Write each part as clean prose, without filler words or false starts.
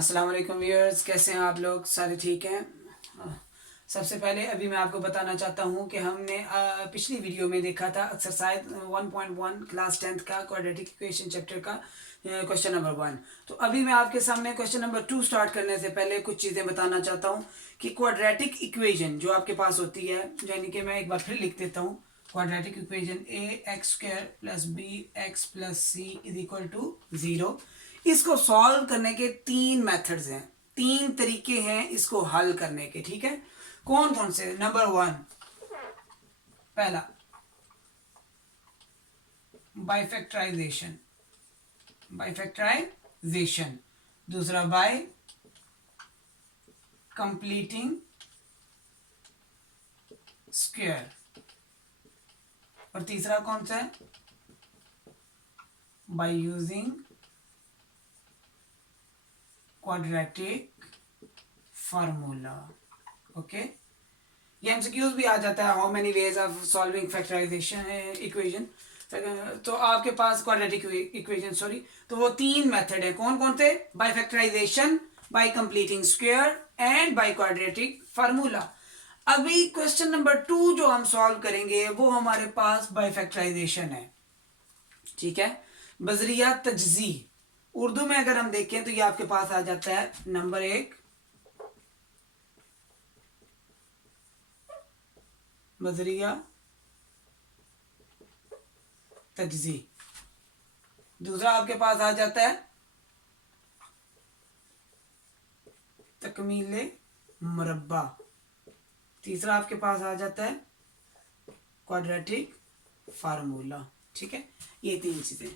अस्सलाम वालेकुम व्यूअर्स, कैसे हैं आप लोग? सारे ठीक हैं? सबसे पहले अभी मैं आपको बताना चाहता हूं कि हमने पिछली वीडियो में देखा था एक्सरसाइज 1.1 क्लास 10th का क्वाड्रेटिक इक्वेशन चैप्टर का क्वेश्चन नंबर 1। तो अभी मैं आपके सामने क्वेश्चन नंबर 2 स्टार्ट करने से पहले कुछ चीज़ें बताना चाहता हूं कि क्वाड्रेटिक इक्वेशन जो आपके पास होती है, यानी कि मैं एक बार फिर लिख देता हूँ। Quadratic equation ax² + bx + c = 0। इसको सॉल्व करने के 3 मेथड्स हैं, 3 तरीके हैं इसको हल करने के। ठीक है, कौन कौन से? नंबर 1, पहला बाइफैक्टराइजेशन, बाइफैक्टराइजेशन। दूसरा बाय कंप्लीटिंग स्क्वायर। और तीसरा कौन सा है? By using quadratic formula. Okay, ये एमसीक्यूज भी आ जाता है, how many ways of solving factorisation equation. तो आपके पास क्वाड्रेटिक इक्वेशन तो वो 3 मेथड है। कौन कौन थे? By factorisation, by completing square and by quadratic formula. अभी क्वेश्चन नंबर 2 जो हम सॉल्व करेंगे वो हमारे पास बाय फैक्टराइजेशन है। ठीक है, बजरिया तजजी उर्दू में अगर हम देखें तो ये आपके पास आ जाता है नंबर 1 बजरिया तजजी। दूसरा आपके पास आ जाता है तकमीले मुरब्बा। तीसरा आपके पास आ जाता है क्वाड्रेटिक फार्मूला। ठीक है, ये 3 चीजें।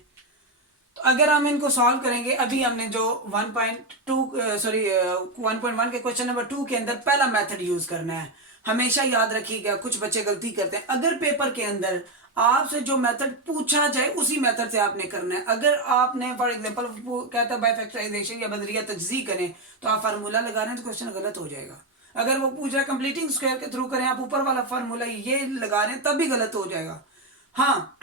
तो अगर हम इनको सॉल्व करेंगे, अभी हमने जो 1.1 के क्वेश्चन नंबर 2 के अंदर पहला मेथड यूज करना है। हमेशा याद रखिएगा, कुछ बच्चे गलती करते हैं। अगर पेपर के अंदर आपसे जो मेथड पूछा जाए उसी मेथड से आपने करना है। अगर आपने फॉर एग्जांपल कहता है बाय फैक्टराइजेशन या बदरिया तजज़ी करें तो आप फार्मूला लगा रहे हैं तो क्वेश्चन गलत हो जाएगा। अगर वो पूछ रहा है कंप्लीटिंग स्क्वायर के थ्रू करें, आप ऊपर वाला फार्मूला ये लगा रहे हैं तब भी गलत हो जाएगा। हाँ,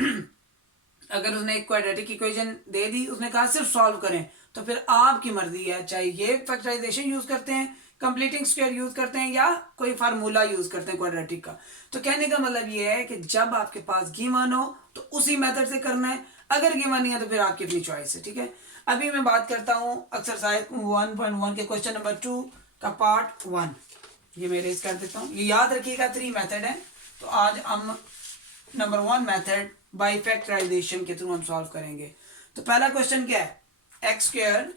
अगर उसने एक क्वाड्रेटिक इक्वेशन दे दी, उसने कहा सिर्फ सॉल्व करें, तो फिर आपकी मर्जी है, चाहे ये फैक्टराइजेशन यूज करते हैं, कंप्लीटिंग स्क्वायर यूज करते हैं या कोई फार्मूला यूज करते हैं क्वाड्रेटिक का। तो कहने का मतलब ये है कि जब आपके पास गिवन हो तो उसी मेथड से करना है, अगर गिवन नहीं है तो फिर आपकी अपनी चॉइस है। ठीक है, अभी मैं बात करता हूं एक्सरसाइज 1.1 के क्वेश्चन नंबर 2 का पार्ट 1। ये मैं रेज कर देता हूँ, ये याद रखिएगा 3 मेथड है। तो आज हम नंबर 1 मेथड बाय फैक्टराइजेशन के थ्रू हम सॉल्व करेंगे। तो पहला क्वेश्चन क्या है? x²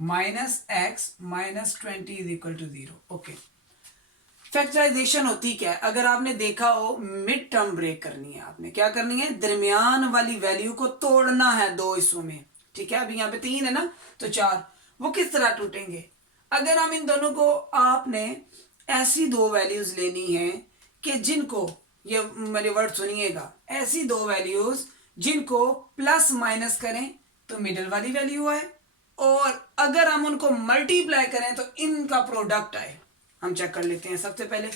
-x -20 = 0। ओके, फैक्टराइजेशन होती क्या है? अगर आपने देखा हो, मिड टर्म ब्रेक करनी है। आपने क्या करनी है? दरमियान वाली वैल्यू को तोड़ना है 2 हिस्सों में। ठीक है, अभी यहाँ पे 3 है ना, तो 4। वो किस तरह टूटेंगे? अगर हम इन दोनों को, आपने ऐसी 2 वैल्यूज लेनी है कि जिनको, ये मेरे वर्ड सुनिएगा, ऐसी 2 वैल्यूज जिनको प्लस माइनस करें तो मिडिल वाली वैल्यू आए, और अगर हम उनको मल्टीप्लाई करें तो इनका प्रोडक्ट आए। हम चेक कर लेते हैं। सबसे पहले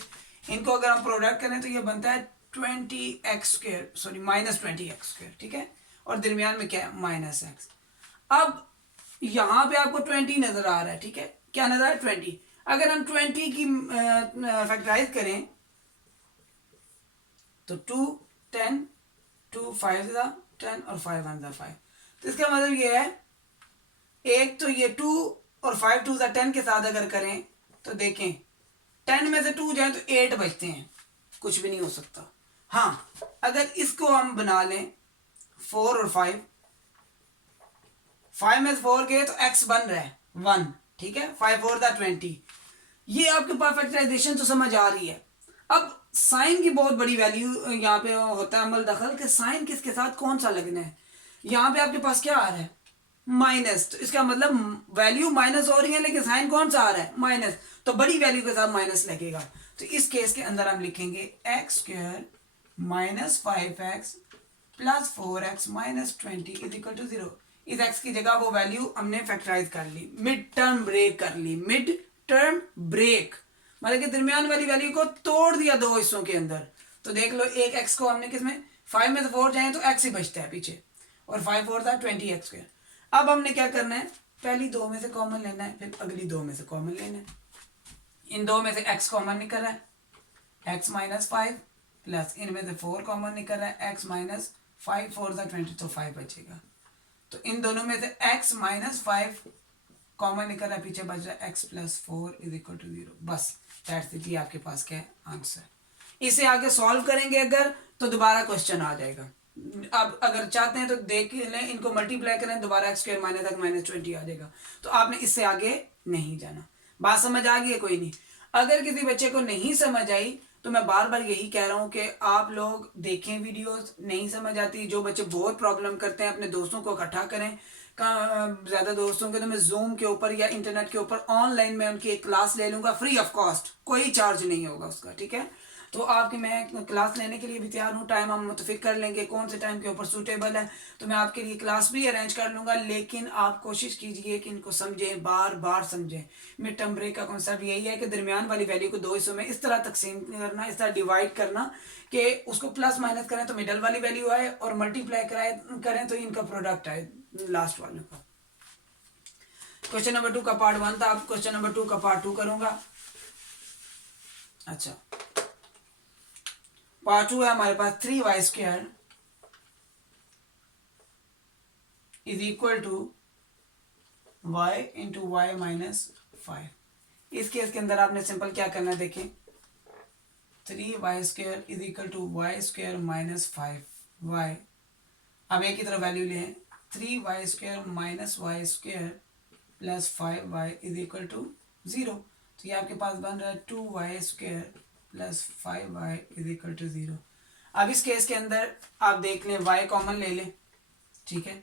इनको अगर हम प्रोडक्ट करें तो ये बनता है -20x²। ठीक है, और दरमियान में क्या है? -x। अब यहां पे आपको 20 नजर आ रहा है। ठीक है, क्या नजर आ रहा है? 20। अगर हम 20 की फैक्टराइज करें तो 2 10 2 5 10 और 5 1 5। तो इसका मतलब ये है, एक तो ये 2 और 5 2 10 के साथ अगर करें तो देखें 10 में से 2 जाए तो 8 बचते हैं, कुछ भी नहीं हो सकता। हाँ, अगर इसको हम बना लें 4 और 5, 5 में से 4 गए तो x बन रहा है 1। ठीक है, 5 4 20। ये आपके पास फैक्टराइजेशन तो समझ आ रही है। अब साइन की बहुत बड़ी वैल्यू यहाँ पे होता है अमल दखल के साइन किसके साथ कौन सा लगना है। यहाँ पे आपके पास क्या आ रहा है? माइनस। तो इसका मतलब वैल्यू माइनस हो रही है लेकिन साइन कौन सा आ रहा है? माइनस। तो बड़ी वैल्यू के साथ माइनस लगेगा। तो इस केस के अंदर हम लिखेंगे x² -5x + 4x -20 = 0। इस x की जगह वो वैल्यू हमने फैक्टराइज कर ली, मिड टर्म ब्रेक कर ली। मिड टर्म ब्रेक मतलब कि दरमियान वाली वैल्यू को तोड़ दिया 2 हिस्सों के अंदर। तो देख लो, एक x को हमने किसमें, 5 में से 4 जाए तो x ही बचता है पीछे, और 5 4 20x²। अब हमने क्या करना है, पहली दो में से कॉमन लेना है, फिर अगली दो में से कॉमन लेना है। इन दो में से x कॉमन निकल रहा है, x माइनस 5 प्लस इनमें से 4 कॉमन निकल रहा है, x माइनस 5, 4 सा 20 तो 5 बचेगा। तो इन दोनों में से x माइनस 5 कॉमन निकल रहा है, पीछे बच रहा है x plus 4 is equal to 0। बस दैट्स इट, ये आपके पास क्या है आंसर। इसे आगे सॉल्व करेंगे अगर तो दोबारा क्वेश्चन आ जाएगा। अब अगर चाहते हैं तो देख लें, इनको मल्टीप्लाई करें, दोबारा एक्स स्क्वायर माइनस तक माइनस 20 आ जाएगा। तो आपने इससे आगे नहीं जाना। बात समझ आ गई है? कोई नहीं। अगर किसी बच्चे को नहीं समझ आई तो मैं बार बार यही कह रहा हूं कि आप लोग देखें वीडियोस, नहीं समझ आती, जो बच्चे बहुत प्रॉब्लम करते हैं अपने दोस्तों को इकट्ठा करें, ज़्यादा दोस्तों के तो मैं जूम के ऊपर या इंटरनेट के ऊपर ऑनलाइन में उनकी एक क्लास ले लूँगा फ्री ऑफ कॉस्ट, कोई चार्ज नहीं होगा उसका, ठीक है। तो आपकी मैं क्लास लेने के लिए भी तैयार हूँ, टाइम हम मुतफिक कर लेंगे कौन से टाइम के ऊपर सूटेबल है, तो मैं आपके लिए क्लास भी अरेंज कर लूँगा। लेकिन आप कोशिश कीजिए कि इनको समझें, बार बार समझें। मिड टर्म ब्रेक का कॉन्सेप्ट यही है कि दरमियान वाली वैल्यू को दो हिस्सों में इस तरह तकसीम करना, इस तरह डिवाइड करना कि उसको प्लस माइनस करें तो मिडल वाली वैल्यू आए, और मल्टीप्लाई करें तो इनका प्रोडक्ट आए लास्ट वाले का। क्वेश्चन नंबर 2 का पार्ट 1 था, अब क्वेश्चन नंबर 2 का पार्ट 2 करूंगा। अच्छा, पार्ट 2 है हमारे पास 3y square is equal to y into Y minus 5। इस केस के अंदर आपने सिंपल क्या करना है, देखिए 3y square is equal to Y square minus 5y। अब एक की तरफ वैल्यू लें, 3y square minus Y square plus 5y is equal to 0। तो ये आपके पास बन रहा है 2y square plus 5y is equal to 0। अब इस केस के अंदर आप देख लें, y कॉमन ले लें, ठीक है,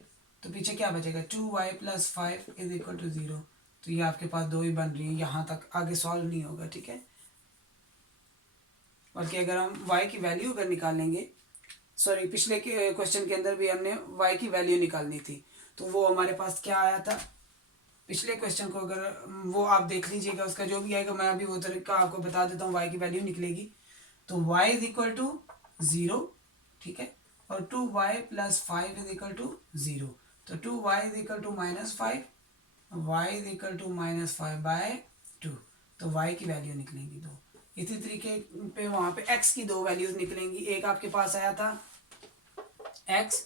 तो पीछे क्या बचेगा, 2y plus 5 is equal to 0। तो ये आपके पास दो ही बन रही है, यहाँ तक आगे सॉल्व नहीं होगा, ठीक है। बल्कि अगर हम y की वैल्यू अगर निकालेंगे, सॉरी पिछले क्वेश्चन के अंदर भी हमने y की वैल्यू निकालनी थी, तो वो हमारे पास क्या आया था पिछले क्वेश्चन को, अगर वो आप देख लीजिएगा, उसका जो भी आएगा मैं अभी वो तरीका आपको बता देता हूँ। y की वैल्यू निकलेगी तो y इज इक्वल टू 0, ठीक है, और 2y plus 5 is equal to 0। तो 2y is equal to minus 5, y is equal to minus 5/2। तो y की वैल्यू निकलेंगी दो। इसी तरीके पे वहां पे x की दो वैल्यूज निकलेंगी। एक आपके पास आया था x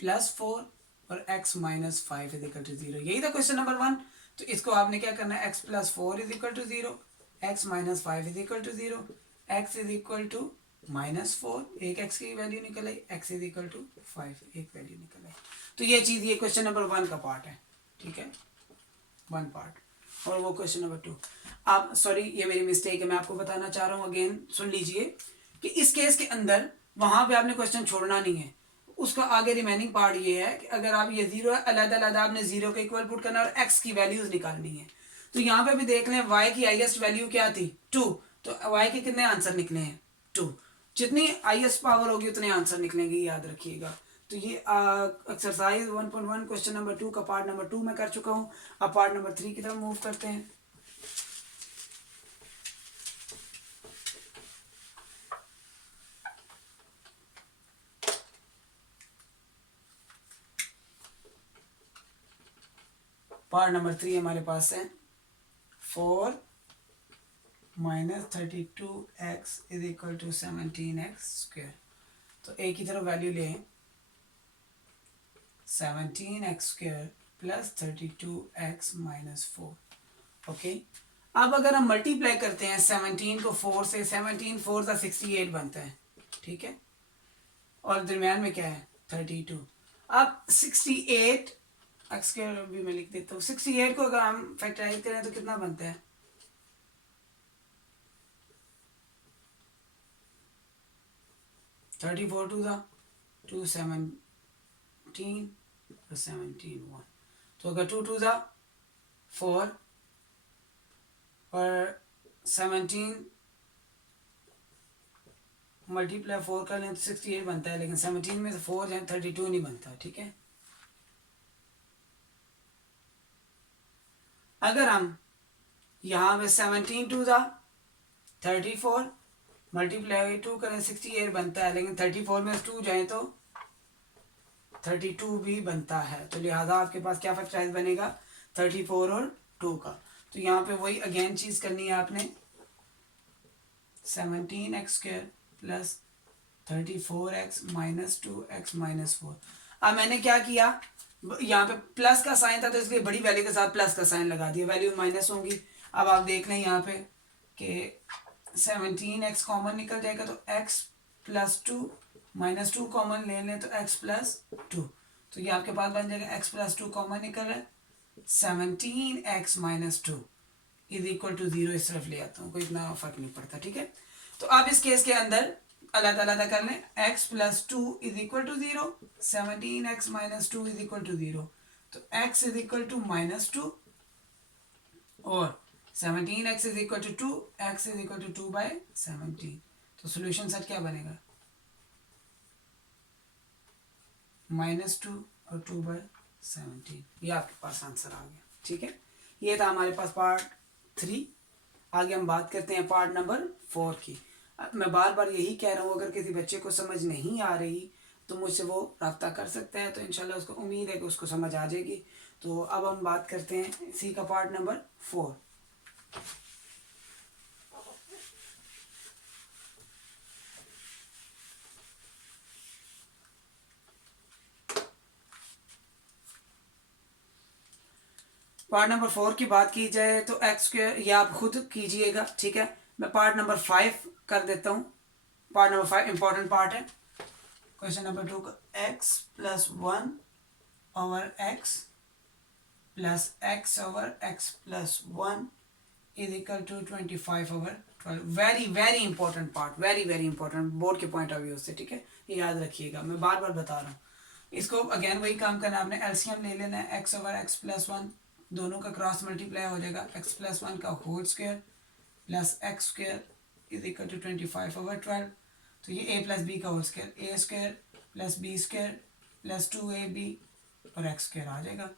प्लस 4 और x minus 5 is equal to 0। यही था क्वेश्चन नंबर 1। तो इसको आपने क्या करना है, x plus 4 is equal to 0, x minus 5 is equal to 0, x is equal to minus 4, एक x की वैल्यू निकल आई, x इज इक्वल टू 5, एक वैल्यू निकल आई। तो ये चीज़, ये क्वेश्चन नंबर 1 का पार्ट है, ठीक है, 1 पार्ट। और वो क्वेश्चन नंबर 2, आप सॉरी ये मेरी मिस्टेक है, मैं आपको बताना चाह रहा हूँ, अगेन सुन लीजिए कि इस केस के अंदर वहां पे आपने क्वेश्चन छोड़ना नहीं है, उसका आगे रिमेनिंग पार्ट ये है कि अगर आप ये 0 है, अलग-अलग आपने 0 के इक्वल पुट करना और x की वैल्यूज निकालनी है। तो यहाँ पे भी देख लें, y की हाईएस्ट वैल्यू क्या थी 2, तो y के कितने आंसर निकले हैं 2। जितनी हाईएस्ट पावर होगी उतने आंसर निकलेंगे, याद रखिएगा। तो ये एक्सरसाइज 1.1 क्वेश्चन नंबर 2 का पार्ट नंबर 2 में कर चुका हूँ। अब पार्ट नंबर 3 की तरफ मूव करते हैं। पार्ट नंबर 3 हमारे पास है 4 minus 32x is equal to 17x square. तो एक की तरफ वैल्यू लें, 17x square plus 32x minus 4। Okay, अब अगर हम मल्टीप्लाई करते हैं 17 को 4 से, 17 4 का 68 बनता है, ठीक है, और दरमियान में क्या है 32। अब 68 एक्स के भी मैं लिख देता हूँ, 68 को अगर हम फैक्टराइज करें तो कितना बनता है 34 टू द 2 17 और 17 1। तो अगर 2 टू द 4 और 17 मल्टीप्लाई 4 कर लें तो 68 बनता है, लेकिन 17 में से 4 जाए 32 नहीं बनता, ठीक है। अगर हम यहाँ पे 17 टू द 34 मल्टीप्लाई 2 करें 68 बनता है, लेकिन 34 में 2 जाए तो 32 भी बनता है, तो लिहाजा आपके पास क्या फैक्टराइज बनेगा 34 और 2 का। तो यहाँ पे वही अगेन चीज़ करनी है आपने, 17x² plus 34x minus 2x minus 4। अब मैंने क्या किया, यहाँ पे प्लस का साइन था तो इसलिए बड़ी वैल्यू के साथ प्लस का साइन लगा दिया, वैल्यू माइनस होंगी। अब आप देख लें यहाँ पे कि 17x कॉमन निकल जाएगा तो x प्लस 2 माइनस 2 कॉमन ले लें तो x प्लस 2, तो ये आपके पास बन जाएगा x प्लस 2 कॉमन निकल रहा है, 17x minus 2 is equal to 0 इस तरफ ले आता हूँ, कोई इतना फर्क नहीं पड़ता, ठीक है। तो अब इस केस के अंदर अलग अलग कर लें, x plus 2 is equal to 0, 17x minus 2 is equal to 0, तो x is equal to minus 2 और 17x is equal to 2, x is equal to 2/17। तो सोल्यूशन सेट क्या बनेगा, -2 और 2/17। ये आपके पास आंसर आ गया, ठीक है। ये था हमारे पास पार्ट 3। आगे हम बात करते हैं पार्ट नंबर 4 की। मैं बार बार यही कह रहा हूँ, अगर किसी बच्चे को समझ नहीं आ रही तो मुझसे वो रब्ता कर सकता है, तो इंशाल्लाह उसको उम्मीद है कि उसको समझ आ जाएगी। तो अब हम बात करते हैं इसी का पार्ट नंबर 4। पार्ट नंबर 4 की बात की जाए तो x², ये आप खुद कीजिएगा, ठीक है। मैं पार्ट नंबर 5 कर देता हूँ। पार्ट नंबर 5 इंपॉर्टेंट पार्ट है। क्वेश्चन नंबर 2 का x plus 1 over x plus x over x plus 1 is equal to 25 over 12। Very very important part, very very important board के पॉइंट ऑफ व्यू से, ठीक है। ये याद रखिएगा, मैं बार बार बता रहा हूँ। इसको अगेन वही काम करना है, आपने एलसीएम ले लेना है, x ओवर x प्लस 1 दोनों का क्रॉस मल्टीप्लाई हो जाएगा, x प्लस 1 का whole square plus x² is equal to 25 over 12। तो ये a प्लस बी का whole square, a² plus b² plus 2ab और x² आ जाएगा,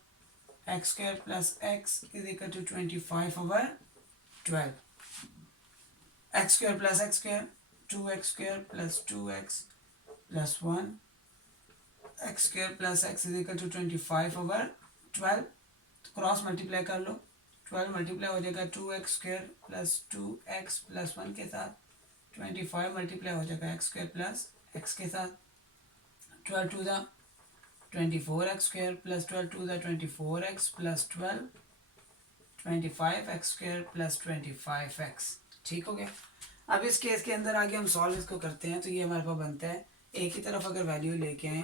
x² plus x is equal to 25 over 12। x² plus x² 2x² plus 2x plus 1, x² plus x is equal to 25 over 12। Cross multiply कर लो, 12 multiply हो जाएगा 2x² plus 2x plus 1 के साथ, 25 multiply हो जाएगा x² प्लस x के साथ, 12 to the 24x² plus 12 to the 24x plus 12, 25x² plus 25x। ठीक हो गया। अब इस केस के अंदर आगे हम सॉल्व इसको करते हैं, तो ये हमारे पास बनता है, एक ही तरफ अगर वैल्यू लेके आए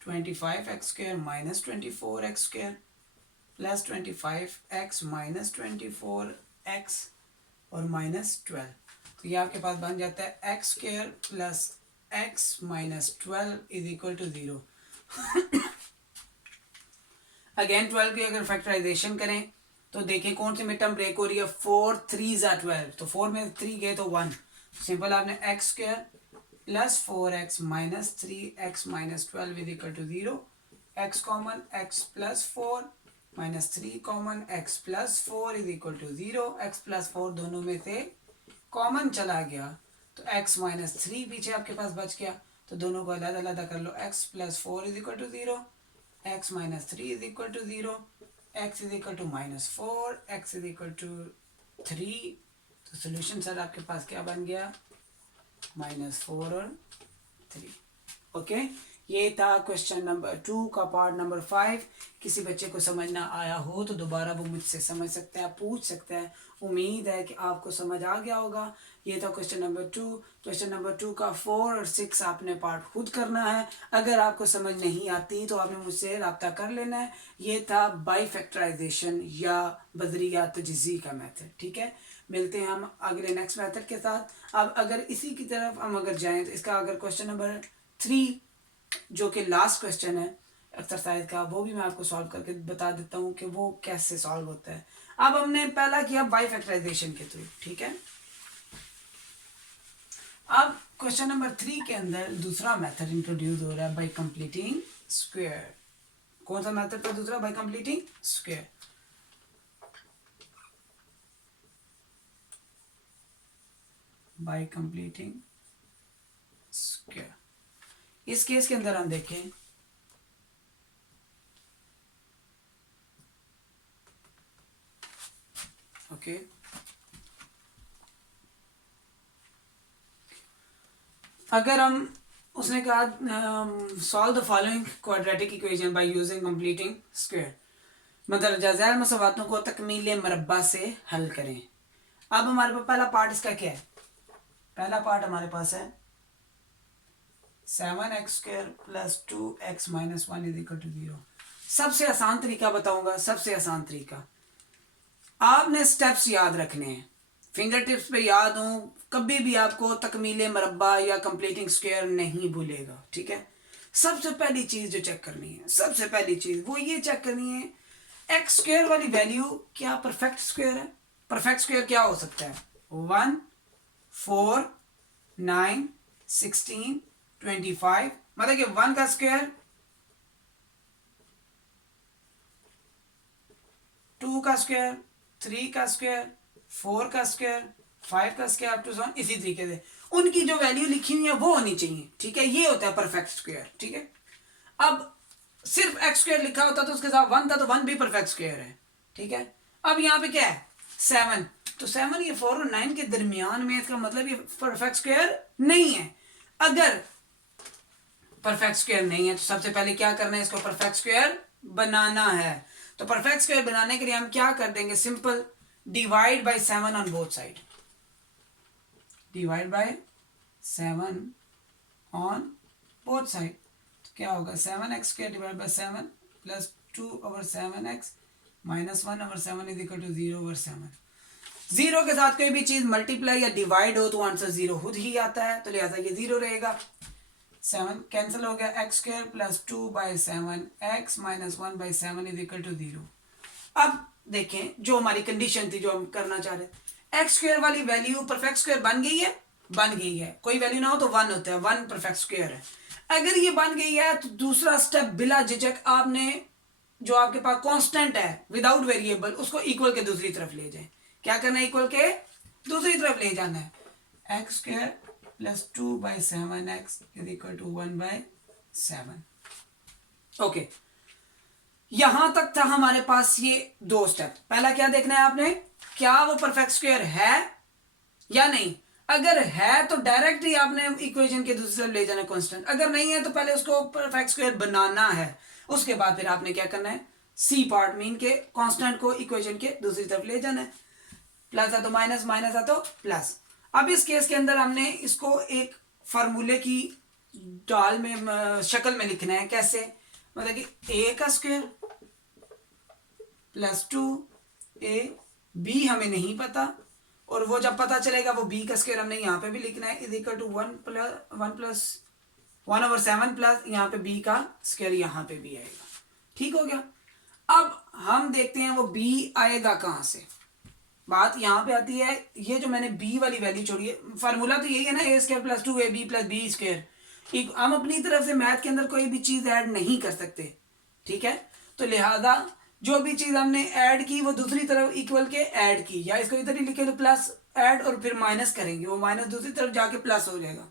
25x² minus 24x² plus 25x minus 24x और माइनस 12, तो ये आपके पास बन जाता है x² plus x minus 12 is equal to 0। Again 12 की अगर फैक्टराइजेशन करें तो देखिए कौन सी मिड टर्म ब्रेक हो रही है, 4 3 ज़ा 12, तो 4 में 3 गए तो 1, सिंपल आपने x² plus 4x minus 3x minus 12 is equal to 0, x common x plus 4 minus 3 common x plus 4 is equal to 0, x plus 4 दोनों में से कॉमन चला गया तो x माइनस 3 पीछे आपके पास बच गया, तो दोनों को अलग अलग कर लो, x plus 4 is equal to 0, x minus 3 is equal to 0, x is equal to minus 4, x is equal to 3। तो सोल्यूशन सर आपके पास क्या बन गया, -4 और 3। ओके, ये था क्वेश्चन नंबर 2 का पार्ट नंबर 5। किसी बच्चे को समझ ना आया हो तो दोबारा वो मुझसे समझ सकता है, पूछ सकता है। उम्मीद है कि आपको समझ आ गया होगा। ये था क्वेश्चन नंबर 2। क्वेश्चन नंबर 2 का 4 और 6 आपने पार्ट खुद करना है। अगर आपको समझ नहीं आती तो आपने मुझसे रब्ता कर लेना है। ये था बाई फैक्टराइजेशन या बदरिया तजज़ी का मेथड। ठीक है, मिलते हैं हम अगले नेक्स्ट मेथड के साथ। अब अगर इसी की तरफ हम अगर जाएं तो इसका अगर क्वेश्चन नंबर 3 जो कि लास्ट क्वेश्चन है एक्सरसाइज का, वो भी मैं आपको सॉल्व करके बता देता हूँ कि वो कैसे सॉल्व होता है। अब हमने पहला किया बाई फैक्टराइजेशन के थ्रू, ठीक है। अब क्वेश्चन नंबर 3 के अंदर दूसरा मेथड इंट्रोड्यूस हो रहा है, बाई कंप्लीटिंग स्क्वायर। कौन सा मेथड था दूसरा, by completing square. By completing square. इस केस के अंदर हम देखें ओके अगर हम उसने कहा solve the following quadratic equation by using completing square, मतलब जाज़ाइल मसवातों को तकमील मरबा से हल करें। अब हमारे पास पहला पार्ट इसका क्या है? पहला पार्ट हमारे पास है 7x² plus 2x minus 1 is equal to 0। सबसे आसान तरीका बताऊंगा, सबसे आसान तरीका, आपने स्टेप्स याद रखने हैं, फिंगर टिप्स पे याद हो, कभी भी आपको तकमील मरबा या कंप्लीटिंग स्क्वायर नहीं भूलेगा, ठीक है। सबसे पहली चीज जो चेक करनी है, सबसे पहली चीज वो ये चेक करनी है एक्स स्क्वायर वाली वैल्यू क्या परफेक्ट स्क्वायर है। परफेक्ट स्क्वायर क्या हो सकता है? 1 4 9 16 25, मतलब कि 1 का स्क्वायर, 2 का स्क्वायर, 3 का स्क्वायर, 4 का स्क्वायर, 5 का स्क्वायर अप टू 7, इसी तरीके से उनकी जो वैल्यू लिखी हुई है वो होनी चाहिए, ठीक है। ये होता है परफेक्ट स्क्वायर, ठीक है। अब सिर्फ एक्स स्क्वायर लिखा होता तो उसके साथ 1 था, तो 1 भी परफेक्ट स्क्वायर है, ठीक है। अब यहाँ पे क्या है? 7, तो 7 ये 4 और 9 के दरमियान में, इसका मतलब ये परफेक्ट स्क्वायर नहीं है। अगर परफेक्ट स्क्वायर नहीं है तो सबसे पहले क्या करना है? इसको परफेक्ट स्क्वायर बनाना है। तो परफेक्ट स्क्वायर बनाने के लिए हम क्या कर देंगे? Simple divide by 7 on both side, divide by 7 on both side. तो क्या होगा? 7x² divide by 7 plus 2/7x minus 1/7 is equal to 0/7। Zero के साथ कोई भी चीज मल्टीप्लाई या डिवाइड हो तो आंसर 0 खुद ही आता है, तो लिहाजा ये 0 रहेगा। 7 कैंसिल हो गया, x² plus 2/7 x minus 1/7 is equal to 0। अब देखें जो हमारी कंडीशन थी, जो हम करना चाह रहे, x² वाली वैल्यू परफेक्ट स्क्वायर बन गई है, बन गई है। कोई वैल्यू ना हो तो 1 होता है, 1 परफेक्ट स्क्वायर है। अगर ये बन गई है तो दूसरा स्टेप बिला झिझक आपने जो आपके पास कांस्टेंट है विदाउट वेरिएबल, उसको इक्वल के दूसरी तरफ ले जाए। क्या करना है? इक्वल के दूसरी तरफ ले जाना है। x² plus 2/7x is equal to 1/7। Okay, यहां तक था हमारे पास ये 2 स्टेप। पहला क्या देखना है आपने? क्या वो परफेक्ट स्क्वायर है या नहीं। अगर है तो डायरेक्ट ही आपने इक्वेशन के दूसरी तरफ ले जाना है कांस्टेंट। अगर नहीं है तो पहले उसको परफेक्ट स्क्वायर बनाना है, उसके बाद फिर आपने क्या करना है? सी पार्ट मीन के कांस्टेंट को इक्वेशन के दूसरी तरफ ले जाना है। प्लस है तो माइनस, माइनस है तो प्लस। अब इस केस के अंदर हमने इसको एक फार्मूले की डाल में शक्ल में लिखना है। कैसे? मतलब कि a का स्क्वायर प्लस 2a, b हमें नहीं पता, और वो जब पता चलेगा वो b का स्क्वायर हमने यहाँ पे भी लिखना है, इज इक्वल टू 1/7 प्लस यहाँ पे b का स्क्वायर यहाँ पे भी आएगा। ठीक हो गया। अब हम देखते हैं वो b आएगा कहाँ से। बात यहाँ पे आती है, ये जो मैंने b वाली वैल्यू छोड़ी है, फार्मूला तो यही है ना, a² plus 2ab plus b square. हम अपनी तरफ से मैथ के अंदर कोई भी चीज ऐड नहीं कर सकते, ठीक है। तो लिहाजा जो भी चीज हमने ऐड की वो दूसरी तरफ इक्वल के ऐड की, या इसको इधर ही लिखे तो प्लस ऐड और फिर माइनस करेंगे, वो माइनस दूसरी तरफ जाके प्लस हो जाएगा।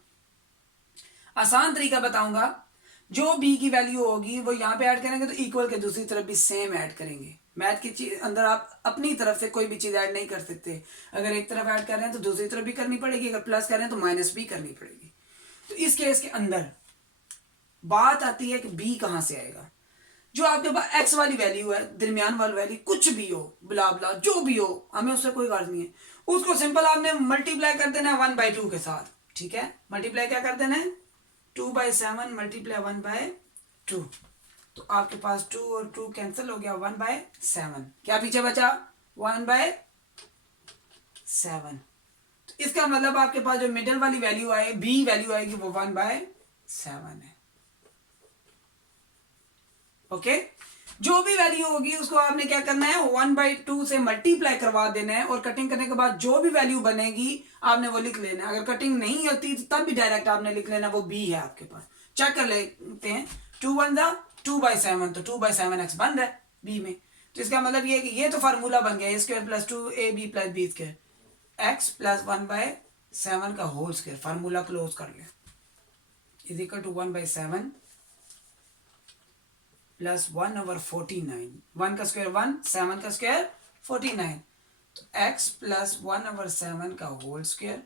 आसान तरीका बताऊंगा, जो b की वैल्यू होगी वो यहाँ पे ऐड करेंगे तो इक्वल के दूसरी तरफ भी सेम ऐड करेंगे। मैथ की चीज अंदर आप अपनी तरफ से कोई भी चीज ऐड नहीं कर सकते। अगर एक तरफ ऐड कर रहे हैं तो दूसरी तरफ भी करनी पड़ेगी, अगर प्लस कर रहे हैं तो माइनस भी करनी पड़ेगी। तो इस केस के अंदर बात आती है कि b कहां से आएगा। जो आपके पास x वाली वैल्यू है, दरमियान वाली वैल्यू कुछ भी हो, ब्ला ब्ला जो भी हो, हमें उससे कोई गर्ज नहीं है, उसको सिंपल आपने मल्टीप्लाई कर देना है 1/2 के साथ, ठीक है। मल्टीप्लाई क्या कर देना है? 2/7 मल्टीप्लाई 1/2, तो आपके पास 2 और 2 कैंसिल हो गया, 1/7। क्या पीछे बचा? 1/7। तो इसका मतलब आपके पास जो मिडिल वाली वैल्यू आए, b वैल्यू आएगी वो 1/7 है। ओके, जो भी वैल्यू होगी उसको आपने क्या करना है? 1/2 से मल्टीप्लाई करवा देना है, और कटिंग करने के बाद जो भी वैल्यू बनेगी आपने वो लिख लेना है। अगर कटिंग नहीं होती तो तब भी डायरेक्ट आपने लिख लेना वो b है आपके पास। चेक कर लेते हैं, 2 1 2/7, तो 2/7x बन रहा है b में। तो इसका मतलब ये है कि ये तो फार्मूला बन गया, a² plus 2ab plus b² x plus 1/7 का होल स्क्वायर। फार्मूला क्लोज कर ले, इज इक्वल टू 1/7 प्लस 1/49। 1 का स्क्वायर 1, 7 का स्क्वायर 49। तो x प्लस 1/7 का whole square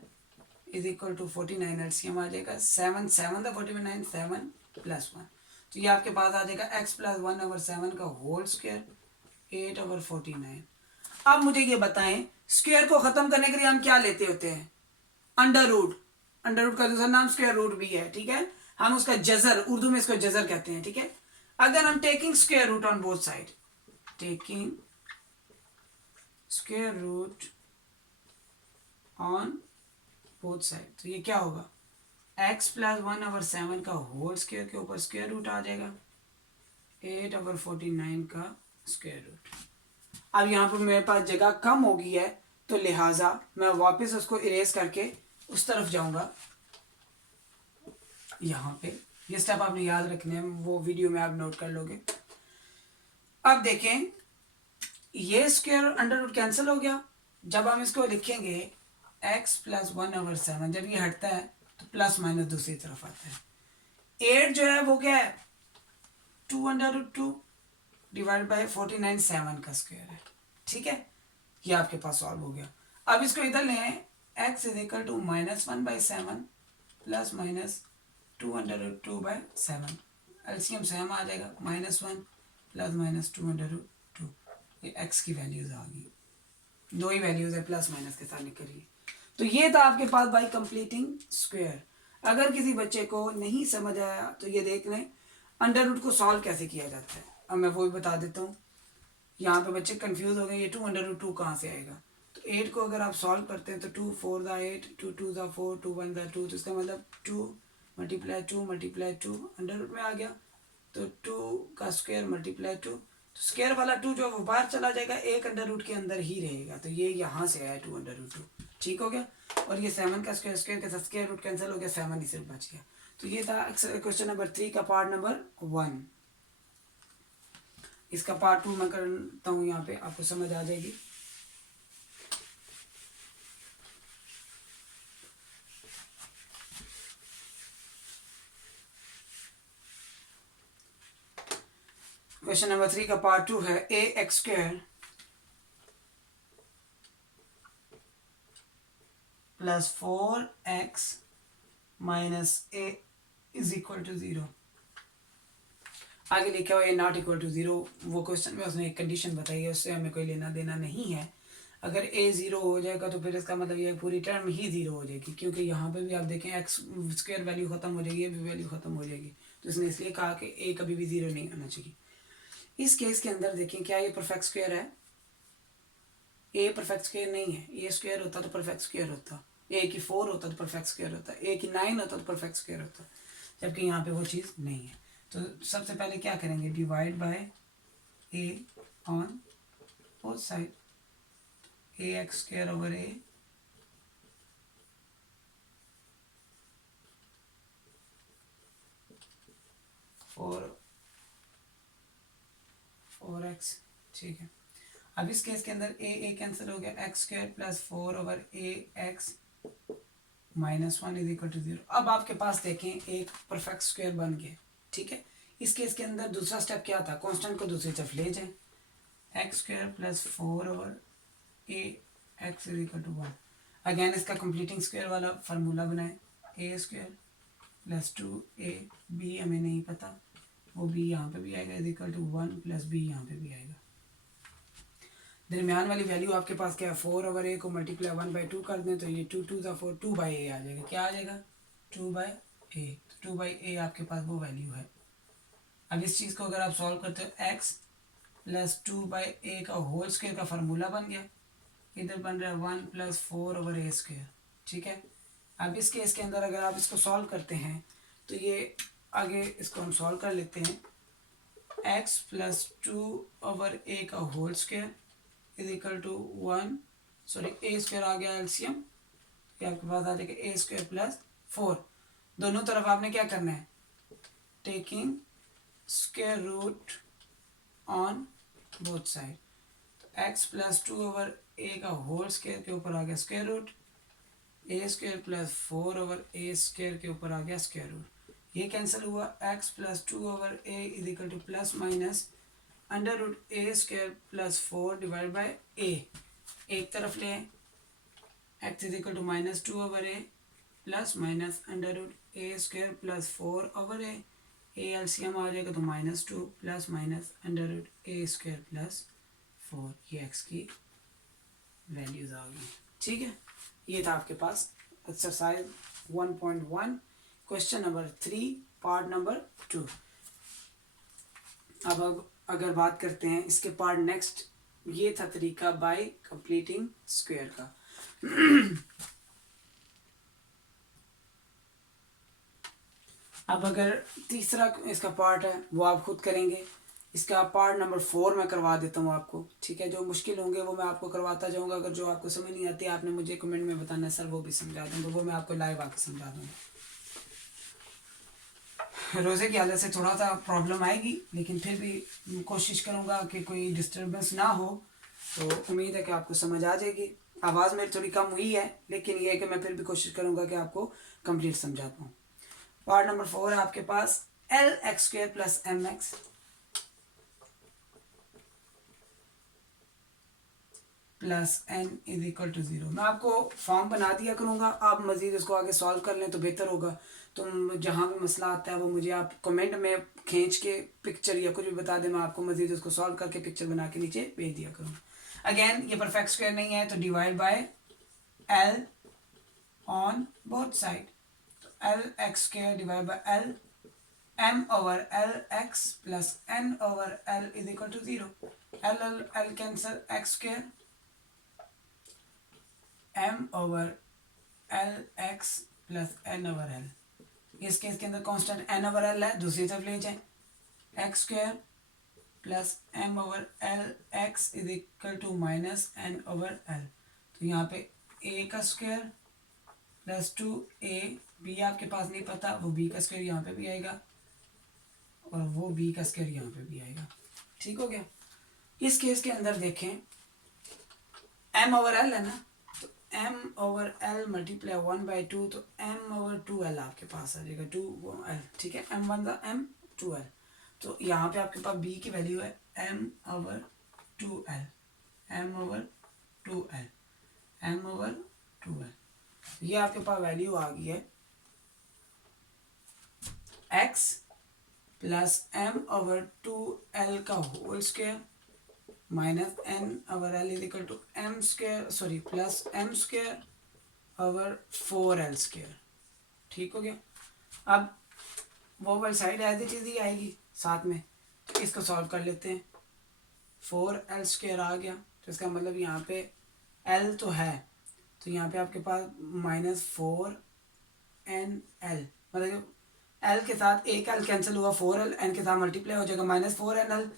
is equal to 49 LCM आ जाएगा। 7 7 था 49, 7 प्लस 1, तो ये आपके पास आ जाएगा x प्लस 1/7 का होल स्क्वायर 8/49। अब मुझे ये बताएं, स्क्वायर को खत्म करने के लिए हम क्या लेते होते हैं? Under root. अंडर रूट का दूसरा नाम स्क्वायर रूट भी है, ठीक है। हम उसका जजर, उर्दू में इसको जजर कहते हैं, ठीक है। अगर हम taking square root on both side, taking square root on both side, तो ये क्या होगा? x प्लस 1/7 का होल स्क्वायर के ऊपर स्क्वायर रूट आ जाएगा 8/49 का स्क्वायर रूट। अब यहाँ पर मेरे पास जगह कम हो गई है, तो लिहाजा मैं वापस उसको इरेज करके उस तरफ जाऊंगा। यहाँ पे ये स्टेप आपने याद रखने हैं, वो वीडियो में आप नोट कर लोगे। अब देखें, ये स्क्वायर अंडर रूट कैंसिल हो गया। जब हम इसको लिखेंगे x प्लस 1/7, जब ये हटता है तो प्लस माइनस दूसरी तरफ आता है। 8 जो है वो क्या है? 2√2 डिवाइड बाई 49, 7 का स्क्वायर है, ठीक है। ये आपके पास सॉल्व हो गया। अब इसको इधर लें, x is equal to -1/7 plus minus 2√2/7, LCM same आ जाएगा, -1 प्लस माइनस 2√2। ये x की वैल्यूज आ गई, दो ही वैल्यूज है प्लस माइनस के साथ निकल रही है। तो ये था आपके पास बाई कंप्लीटिंग स्क्वायर। अगर किसी बच्चे को नहीं समझ आया तो ये देख लें अंडर रूट को सॉल्व कैसे किया जाता है। अब मैं वो भी बता देता हूँ। यहाँ पे बच्चे कंफ्यूज हो गए, ये 2√2 कहाँ से आएगा? तो 8 को अगर आप सॉल्व करते हैं तो 2 4 दा 8, 2 2 दा 4, 2 1 दा 2, तो इसका मतलब 2 मल्टीप्लाई 2 मल्टीप्लाई 2 अंडर रूट में आ गया। तो 2 का स्क्वायर मल्टीप्लाई 2, तो स्क्वायर वाला 2 जो है वो बाहर चला जाएगा, एक अंडर रूट के अंदर ही रहेगा। तो ये यहाँ से आया 2√2, ठीक हो गया। और ये 7 का स्क्वायर, स्क्वायर के साथ स्क्वायर रूट कैंसिल हो गया, 7 ही सिर्फ बच गया। तो ये था क्वेश्चन नंबर 3 का पार्ट नंबर 1। इसका पार्ट 2 मैं करता हूँ, यहाँ पे आपको समझ आ जाएगी। क्वेश्चन नंबर 3 का पार्ट 2 है ax² plus 4x minus a is equal to 0। आगे लिखा हुआ है नॉट इक्वल टू 0। वो क्वेश्चन में उसने एक कंडीशन बताई है, उससे हमें कोई लेना देना नहीं है। अगर a 0 हो जाएगा तो फिर इसका मतलब ये पूरी टर्म ही 0 हो जाएगी, क्योंकि यहाँ पे भी आप देखें x स्क्वायर वैल्यू खत्म हो जाएगी, ये भी वैल्यू खत्म हो जाएगी। तो इसने इसलिए कहा कि a कभी भी 0 नहीं आना चाहिए। इस केस के अंदर देखें, क्या ये परफेक्ट स्क्वायर है? a परफेक्ट स्क्वायर नहीं है। a स्क्वायर होता तो परफेक्ट स्क्वायर होता, a की 4 होता तो परफेक्ट स्क्वायर होता, a की 9 होता तो परफेक्ट स्क्वायर होता, जबकि यहाँ पे वो चीज़ नहीं है। तो सबसे पहले क्या करेंगे? Divide by a on both side, ax² over a four x, ठीक है। अब इस केस के अंदर a कैंसिल हो गया, x² plus 4 over ax minus 1 is equal to 0। अब आपके पास देखें एक परफेक्ट स्क्वायर बन गया, ठीक है। इस केस के अंदर दूसरा स्टेप क्या था? कांस्टेंट को दूसरी तरफ ले जाएं, x² plus 4 over ax is equal to 1। Again इसका कंप्लीटिंग स्क्वायर वाला फार्मूला बनाएं, a² प्लस 2ab हमें नहीं पता, वो b यहाँ पे भी आएगा is equal to 1 plus b यहाँ पे भी आएगा। दरमियान वाली वैल्यू आपके पास क्या है? 4 ओवर a को मल्टीप्लाई 1/2 कर दें तो ये 2 2 दा 4 2/a आ जाएगा। क्या आ जाएगा? 2/a। तो 2/a आपके पास वो वैल्यू है। अब इस चीज़ को अगर आप सॉल्व करते हो, x प्लस 2/a का होल स्क्वायर का फार्मूला बन गया, इधर बन रहा है 1 प्लस 4 ओवर a², ठीक है। अब इस केस के अंदर अगर आप इसको सॉल्व करते हैं तो ये आगे इसको हम सॉल्व कर लेते हैं। x प्लस 2 ओवर a का whole square is equal to 1, sorry a² आ गया एलसीएम, ये आपके पास आ जाएगा a² प्लस 4। दोनों तरफ आपने क्या करना है? Taking square root on both side. तो x प्लस 2 ओवर a का होल स्क्वायर के ऊपर आ गया square root, a² plus 4 over a² के ऊपर आ गया स्क्वायर रूट। ये कैंसिल हुआ, x plus 2 over a is equal to plus minus under root a² plus 4 divide by a। एक तरफ ले x is equal to -2/a plus minus under root a² plus 4/a LCM आ जाएगा तो -2 plus minus under root a² plus 4, ये x की values आ गई। ठीक है, ये था आपके पास exercise 1.1 question number 3 part number 2। अब अगर बात करते हैं इसके पार्ट नेक्स्ट, ये था तरीका बाय कंप्लीटिंग स्क्वायर का। अब अगर तीसरा इसका पार्ट है वो आप खुद करेंगे। इसका पार्ट नंबर 4 मैं करवा देता हूँ आपको। ठीक है, जो मुश्किल होंगे वो मैं आपको करवाता जाऊँगा। अगर जो आपको समझ नहीं आती आपने मुझे कमेंट में बताना है सर वो भी समझा दूँ, तो वो मैं आपको लाइव आके समझा दूँगा। रोज़े की हालत से थोड़ा सा प्रॉब्लम आएगी, लेकिन फिर भी कोशिश करूँगा कि कोई डिस्टर्बेंस ना हो। तो उम्मीद है कि आपको समझ आ जाएगी। आवाज़ मेरी थोड़ी कम हुई है, लेकिन ये है कि मैं फिर भी कोशिश करूँगा कि आपको कंप्लीट समझा पाऊँ। पार्ट नंबर 4 है आपके पास LX² plus MX plus n is equal to 0। मैं आपको फॉर्म बना दिया करूँगा, आप मज़ीद इसको आगे सॉल्व कर लें तो बेहतर होगा। तो जहाँ भी मसला आता है वो मुझे आप कमेंट में खींच के पिक्चर या कुछ भी बता दें, मैं आपको मज़ीद उसको सॉल्व करके पिक्चर बना के नीचे भेज दिया करूँगा। अगेन ये परफेक्ट स्क्वायर नहीं है तो divide by L on both side, तो LX² divide by L m/LX plus n/L is equal to 0। L cancel x² m/LX plus n/L। इस केस के अंदर कांस्टेंट n/L है, दूसरी तरफ ले जाएं x² plus m/LX is equal to minus n/L। तो यहाँ पे a का स्क्वायर प्लस 2a, b आपके पास नहीं पता, वो b का स्क्वायर यहाँ पे भी आएगा और वो b का स्क्वायर यहाँ पे भी आएगा। ठीक हो गया। इस केस के अंदर देखें m/L है ना, तो m/L मल्टीप्लाई 1/2, तो m/2L आपके पास आ जाएगा 2L। ठीक है, m1 m 2L। तो यहाँ पे आपके पास b की वैल्यू है m/2L, m/2L, m/2L। ये आपके पास वैल्यू आ गई है x प्लस m/2L का whole square minus n/L is equal to m square, sorry plus m square over 4L²। ठीक हो गया। अब वो वाली साइड एज इट इज ही आएगी साथ में, तो इसको सॉल्व कर लेते हैं। 4L² आ गया, तो इसका मतलब यहाँ पे L तो है, तो यहाँ पे आपके पास -4nL, मतलब L के साथ एक L कैंसिल हुआ, 4L n के साथ मल्टीप्लाई हो जाएगा -4nL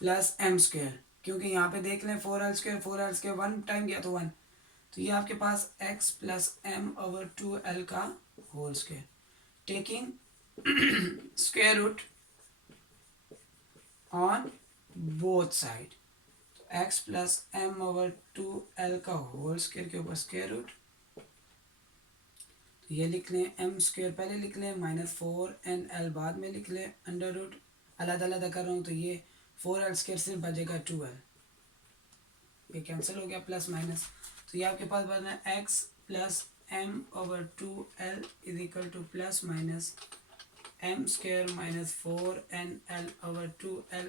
प्लस m², क्योंकि यहाँ पे देख लें 4L² 1 टाइम गया तो 1, तो ये आपके पास x प्लस m/2L का whole square taking square root on both side, तो x प्लस m/2L का होल स्क्वायर के ऊपर स्क्वायर रूट, तो ये लिख लें m² पहले लिख लें -4nL बाद में लिख लें अंडर रूट, अलग अलग कर रहा हूँ, तो ये 4L² सिर्फ बचेगा 2L, ये कैंसिल हो गया प्लस माइनस, तो ये आपके पास बना x plus m/2L is equal to plus minus m² minus 4nL/2L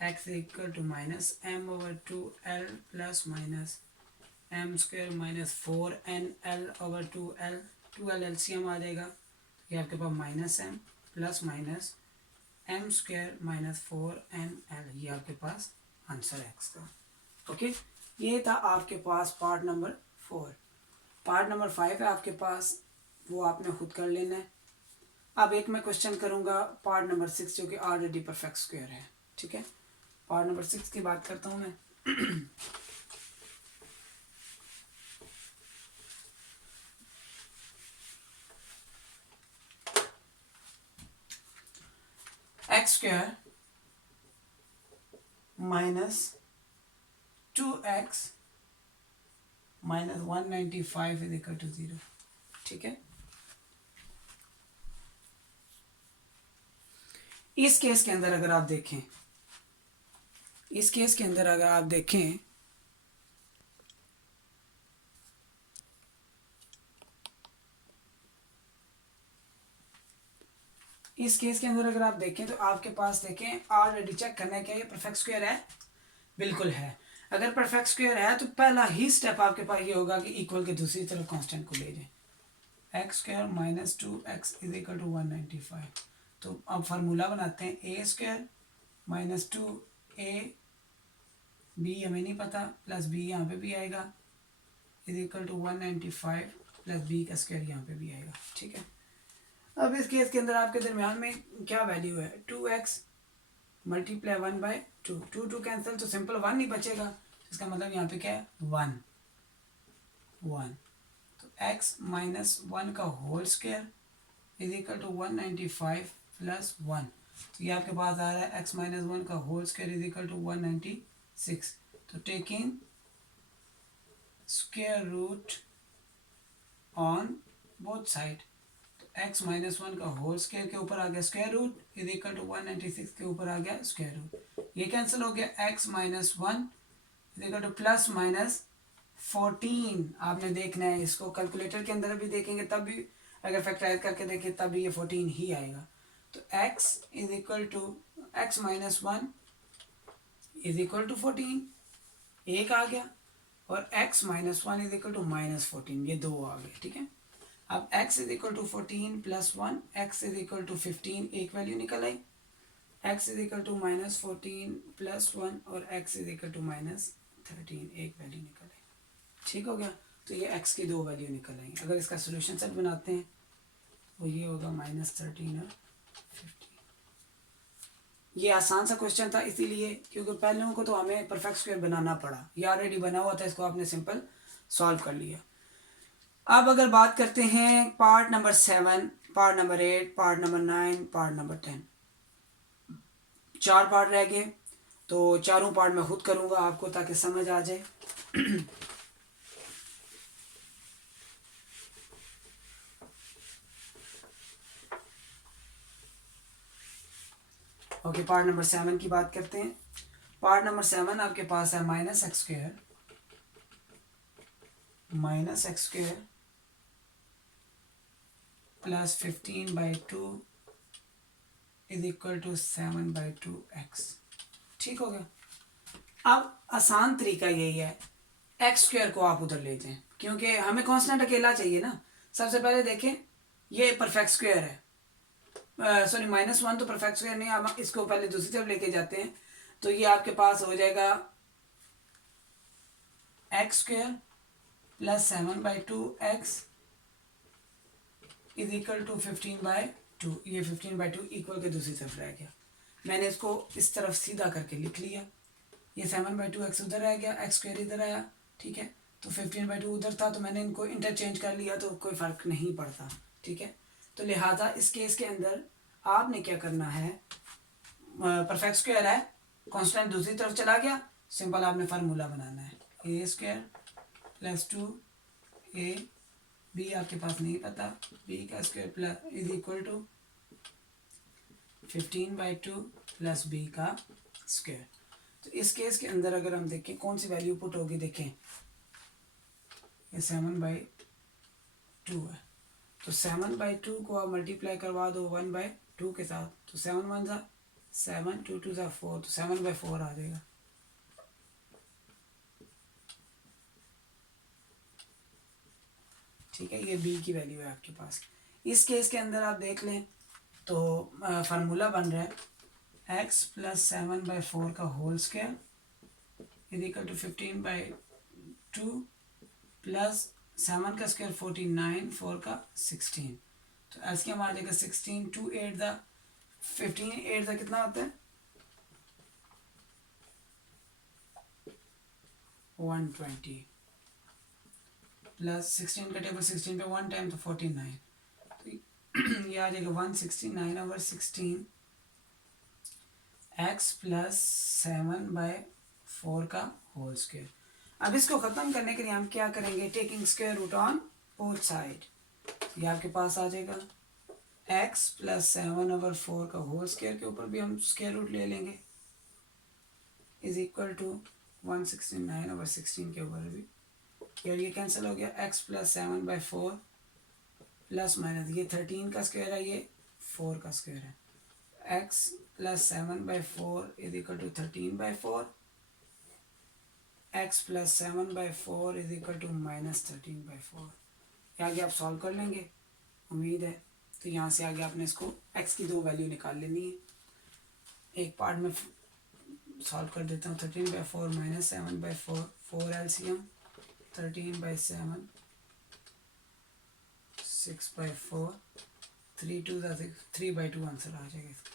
x equal to minus m/2L plus minus m² minus 4nL/2L, 2L LCM आ जाएगा, ये आपके पास minus m plus minus m² minus 4nL, ये आपके पास आंसर x का। Okay, ये था आपके पास पार्ट नंबर 4। पार्ट नंबर 5 है आपके पास, वो आपने खुद कर लेना है। अब एक मैं क्वेश्चन करूँगा पार्ट नंबर 6 जो कि ऑलरेडी परफेक्ट स्क्वायर है। ठीक है, पार्ट नंबर 6 की बात करता हूँ मैं। x² minus 2x minus 195 is equal to 0। ठीक है, इस केस के अंदर अगर आप देखें, इस केस के अंदर अगर आप देखें इस केस के अंदर अगर आप देखें तो आपके पास देखें ऑलरेडी चेक करना है क्या ये परफेक्ट स्क्वायर है, बिल्कुल है। अगर परफेक्ट स्क्वायर है तो पहला ही स्टेप आपके पास ये होगा कि इक्वल के दूसरी तरफ कांस्टेंट को ले जाए, x square minus 2x is equal to 195। तो अब फार्मूला बनाते हैं, ए स्क्वायर माइनस 2a, बी हमें नहीं पता, प्लस बी यहाँ पे भी आएगा is equal to 195 plus B का स्क्वायर यहाँ पे भी आएगा, ठीक है। अब इस केस के अंदर आपके दरमियान में क्या वैल्यू है, 2x मल्टीप्लाई 1/2, 2 कैंसिल तो सिंपल 1 ही बचेगा, इसका मतलब यहाँ पे क्या है 1 तो x माइनस 1 का whole square is equal to 195 plus 1, तो ये आपके पास आ रहा है x माइनस 1 का whole square is equal to 196। तो taking square root on both side, x minus 1 का होल स्क्वायर के ऊपर आ गया square root is equal to 196 के ऊपर आ गया स्क्वायर रूट, ये कैंसिल हो गया, x minus 1 is equal to plus minus 14। आपने देखना है इसको कैलकुलेटर के अंदर भी देखेंगे तब भी, अगर फैक्टराइज करके देखें तब भी ये 14 ही आएगा। तो x is equal to x minus 1 is equal to 14, एक आ गया, और x minus 1 is equal to minus 14, ये दो आ गए, ठीक है। अब x is equal to 14 plus 1, x is equal to 15, एक वैल्यू निकल आई, x is equal to minus 14 plus 1 और x is equal to minus 13, एक वैल्यू निकल आई, ठीक हो गया। तो ये x की दो वैल्यू निकल आई। अगर इसका सोल्यूशन सेट बनाते हैं वो ये होगा माइनस 13 और 15। ये आसान सा क्वेश्चन था इसीलिए क्योंकि पहले को तो हमें परफेक्ट स्क्वायर बनाना पड़ा, ये ऑलरेडी बना हुआ था, इसको आपने सिंपल सॉल्व कर लिया। अब अगर बात करते हैं part number 7, part number 8, part number 9, part number 10, 4 part रह गए, तो चारों पार्ट मैं खुद करूँगा आपको ताकि समझ आ जाए। ओके, पार्ट नंबर 7 की बात करते हैं। पार्ट नंबर 7 आपके पास है minus x square plus 15/2 is equal to 7/2x, ठीक हो गया। अब आसान तरीका यही है, एक्स स्क्वायर को आप उधर ले जाएं क्योंकि हमें कांस्टेंट अकेला चाहिए ना। सबसे पहले देखें ये परफेक्ट स्क्वायर है, सॉरी -1 तो परफेक्ट स्क्वायर नहीं, आप इसको पहले दूसरी तरफ लेके जाते हैं तो ये आपके पास हो जाएगा x square plus 7/2x is equal to 15/2, ये 15/2 इक्वल के दूसरी तरफ रह गया, मैंने इसको इस तरफ सीधा करके लिख लिया, ये 7/2x उधर रह गया, एक्स स्क्वायर इधर आया, ठीक है। तो 15/2 उधर था तो मैंने इनको इंटरचेंज कर लिया तो कोई फ़र्क नहीं पड़ता, ठीक है। तो लिहाजा इस केस के अंदर आपने क्या करना है, परफेक्ट स्क्वायर है, कांस्टेंट दूसरी तरफ चला गया, सिंपल आपने फार्मूला बनाना है, ए स्क्वायर प्लस 2a, बी आपके पास नहीं पता, बी का square plus is equal to 15/2 plus B का स्क्वायर। तो इस केस के अंदर अगर हम देखें कौन सी वैल्यू पुट होगी, देखें ये 7/2 है, तो 7/2 को आप मल्टीप्लाई करवा दो 1/2 के साथ, तो 7 1 ज़ा 7, 2 2 ज़ा 4, तो 7/4 आ जाएगा, ठीक है। ये बी की वैल्यू है आपके पास। इस केस के अंदर आप देख लें तो फार्मूला बन रहा है x प्लस 7/4 का whole square is equal to 15/2 plus 7 का स्क्वायर 49, 4 का 16, तो एस के हमारा जाएगा 16, 2 8 द 15, 8 द कितना होता है 120 प्लस 16 का टेबल 16 पे 1 टाइम तो 49, तो ये आ जाएगा 169/16 x प्लस 7/4 का होल स्क्वायर। अब इसको ख़त्म करने के लिए हम क्या करेंगे, taking square root on both side, ये आपके पास आ जाएगा x प्लस 7/4 का होल स्क्वायर के ऊपर भी हम स्क्वायर रूट ले लेंगे इज इक्वल टू 169/16 के ऊपर भी, और ये कैंसिल हो गया, x प्लस 7/4 प्लस माइनस ये 13 का स्क्वायर है, ये 4 का स्क्वायर है, x plus 7/4 is equal to 13/4, x plus 7/4 is equal to -13/4। आगे आप सॉल्व कर लेंगे उम्मीद है। तो यहाँ से आगे आपने इसको x की दो वैल्यू निकाल लेनी है। एक पार्ट में सॉल्व कर देता हूँ। 13/4 -7/4, 4 एलसीएम 13/7 6/4 3 2 3/2 आंसर आ जाएगा इसका।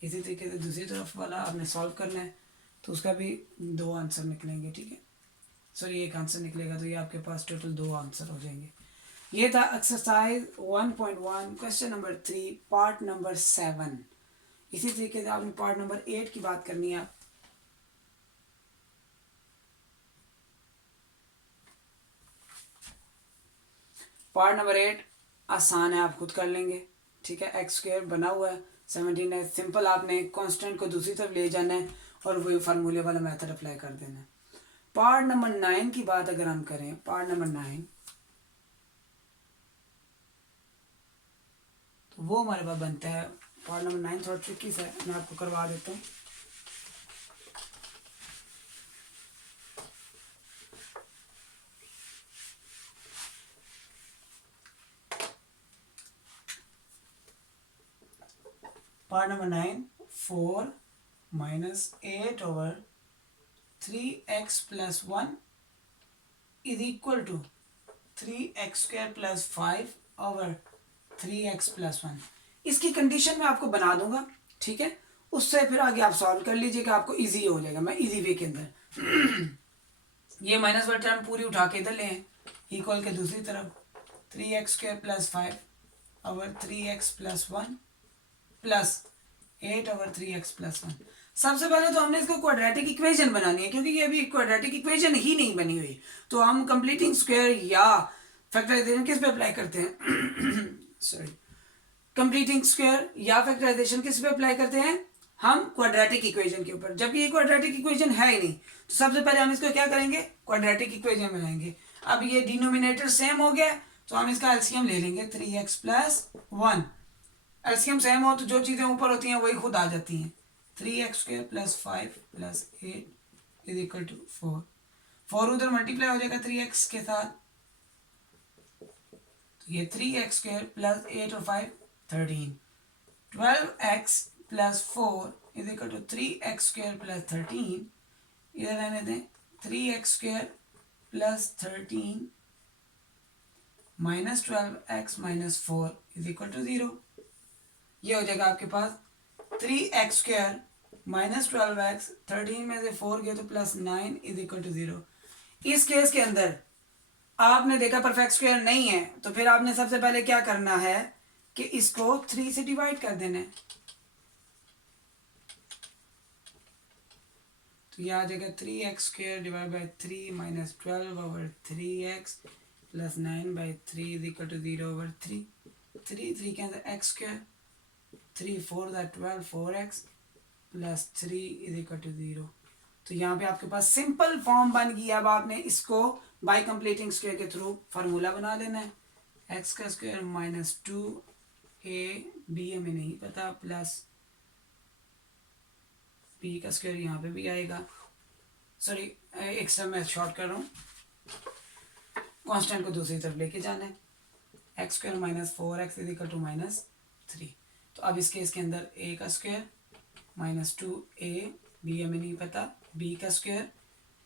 इसी तरीके से दूसरी तरफ वाला आपने सॉल्व करना है तो उसका भी दो आंसर निकलेंगे, ठीक है, सॉरी एक आंसर निकलेगा। तो ये आपके पास टोटल दो आंसर हो जाएंगे। ये था exercise 1.1 question number 3 part number 7। इसी तरीके से आपने पार्ट नंबर 8 की बात करनी है। पार्ट नंबर 8 आसान है, आप खुद कर लेंगे, ठीक है। एक्स स्क्वायर बना हुआ है 17 है, सिंपल आपने कांस्टेंट को दूसरी तरफ ले जाना है और वही फार्मूले वाला मेथड अप्लाई कर देना है। पार्ट नंबर 9 की बात अगर हम करें, पार्ट नंबर 9 तो वो हमारे पास बनता है। पार्ट नंबर 9 थोड़ा ट्रिकी सा है, मैं आपको करवा देता हूँ। Part number 9 4 - 8/3x + 1 is equal to 3x² + 5/3x + 1। इसकी कंडीशन मैं आपको बना दूंगा, ठीक है। उससे फिर आगे आप सॉल्व कर लीजिएगा, आपको इजी हो जाएगा। मैं इजी वे के अंदर ये माइनस वाली टर्म पूरी उठा के इधर लें, इक्वल के दूसरी तरफ 3x² + 5/3x + 1 प्लस 8/3x + 1। सबसे पहले तो हमने इसको क्वाड्रेटिक इक्वेशन बनानी है, क्योंकि ये अभी क्वाड्रेटिक इक्वेशन ही नहीं बनी हुई। तो हम कंप्लीटिंग स्क्वायर या फैक्टराइजेशन किस पे अप्लाई करते हैं सॉरी, कंप्लीटिंग स्क्वायर या फैक्टराइजेशन किस पे अप्लाई करते हैं हम? क्वाड्रेटिक इक्वेशन के ऊपर। जबकि ये क्वाड्रेटिक इक्वेशन है ही नहीं, तो सबसे पहले हम इसको क्या करेंगे, क्वाड्रेटिक इक्वेशन बनाएंगे। अब ये डिनोमिनेटर सेम हो गया तो हम इसका एलसीएम ले लेंगे 3x + 1। एलसीएम सेम हो तो जो चीजें ऊपर होती हैं वही खुद आ जाती हैं। 3x² + 5 + 8 is equal to 4। 4 उधर मल्टीप्लाई हो जाएगा 3x के साथ, तो ये 3x² + 8 और 5 13। 12x + 4 is equal to 3x² + 13। इधर रहने दें 3x² + 13 - 12x - 4 is equal to 0। ये हो जाएगा आपके पास 3x² - 12x, 13 में से 4 गया तो +9 इज इक्वल टू 0। इस केस के अंदर आपने देखा परफेक्ट स्क्वायर नहीं है, तो फिर आपने सबसे पहले क्या करना है कि इसको 3 से डिवाइड कर देना है। तो यह आ जाएगा 3x² / 3 - 12/3x + 9/3 is equal to 0/3। 3 के अंदर x², 3 4 12 4x + 3 is equal to 0। तो यहाँ पे आपके पास सिंपल फॉर्म बन गई। अब आपने इसको बाय कंप्लीटिंग स्क्वायर के थ्रू फार्मूला बना लेना है। x² - 2ab हमें नहीं पता, प्लस b² यहाँ पे भी आएगा। सॉरी, एक समय मैं शॉर्ट कर रहा हूँ, कांस्टेंट को दूसरी तरफ लेके जाना है। x² - 4x is equal to -3। तो अब इस केस के अंदर a² - 2a, b हमें नहीं पता, b² is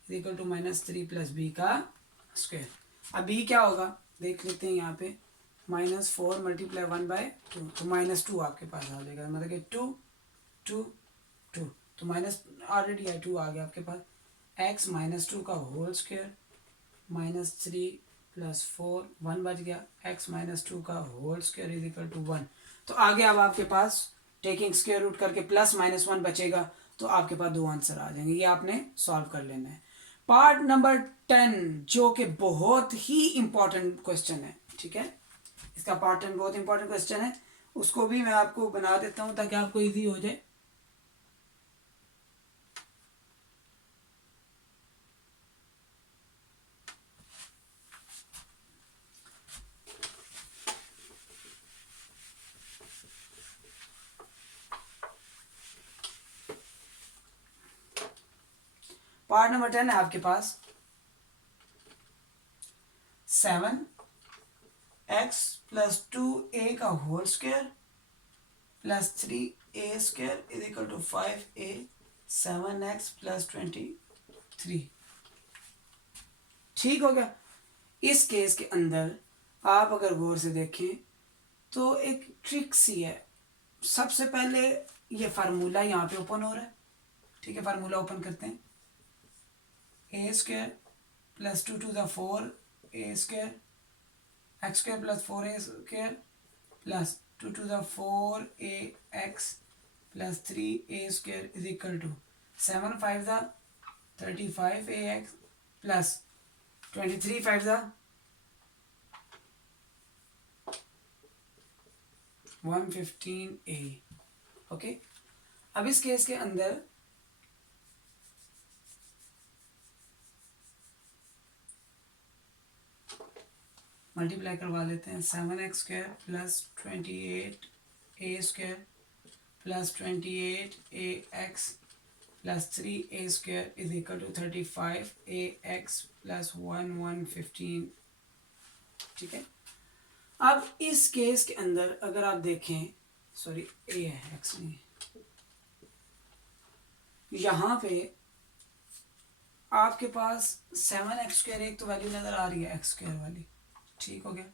equal to -3 + b²। अब b क्या होगा देख लेते हैं यहाँ पे, -4 × 1/2, तो -2 आपके पास आ जाएगा, मतलब कि 2 2 2, तो माइनस ऑलरेडी है 2 आ गया आपके पास। x - 2 का होल स्क्वायर -3 + 4 1 बच गया, x - 2 का whole square is equal to 1। तो आगे अब आपके पास टेकिंग स्क्वायर रूट करके +-1 बचेगा, तो आपके पास दो आंसर आ जाएंगे। ये आपने सॉल्व कर लेना है। पार्ट नंबर 10 जो कि बहुत ही इंपॉर्टेंट क्वेश्चन है, ठीक है, इसका पार्ट 10 बहुत इंपॉर्टेंट क्वेश्चन है, उसको भी मैं आपको बना देता हूं ताकि आपको इजी हो जाए। पार्ट नंबर 10 है आपके पास 7x प्लस 2a का whole square plus 3a² is equal to 5a 7x plus 23। ठीक हो गया। इस केस के अंदर आप अगर गौर से देखें तो एक ट्रिक सी है। सबसे पहले ये फार्मूला यहाँ पे ओपन हो रहा है, ठीक है, फार्मूला ओपन करते हैं। a² plus 2 to the 4 a² x² plus 4a² plus 2 to the 4 ax plus 3a² is equal to 7 5 the 35ax plus 23 5 the 115a। Okay, अब इस केस के अंदर मल्टीप्लाई करवा लेते हैं। 7x² plus 28a² plus 28ax plus 3a² is equal to 35ax plus 115। ठीक है, अब इस केस के अंदर अगर आप देखें, सॉरी ए है एक्स नहीं, यहाँ पे आपके पास 7x², एक तो वैल्यू नज़र आ रही है x² वाली, ठीक हो गया,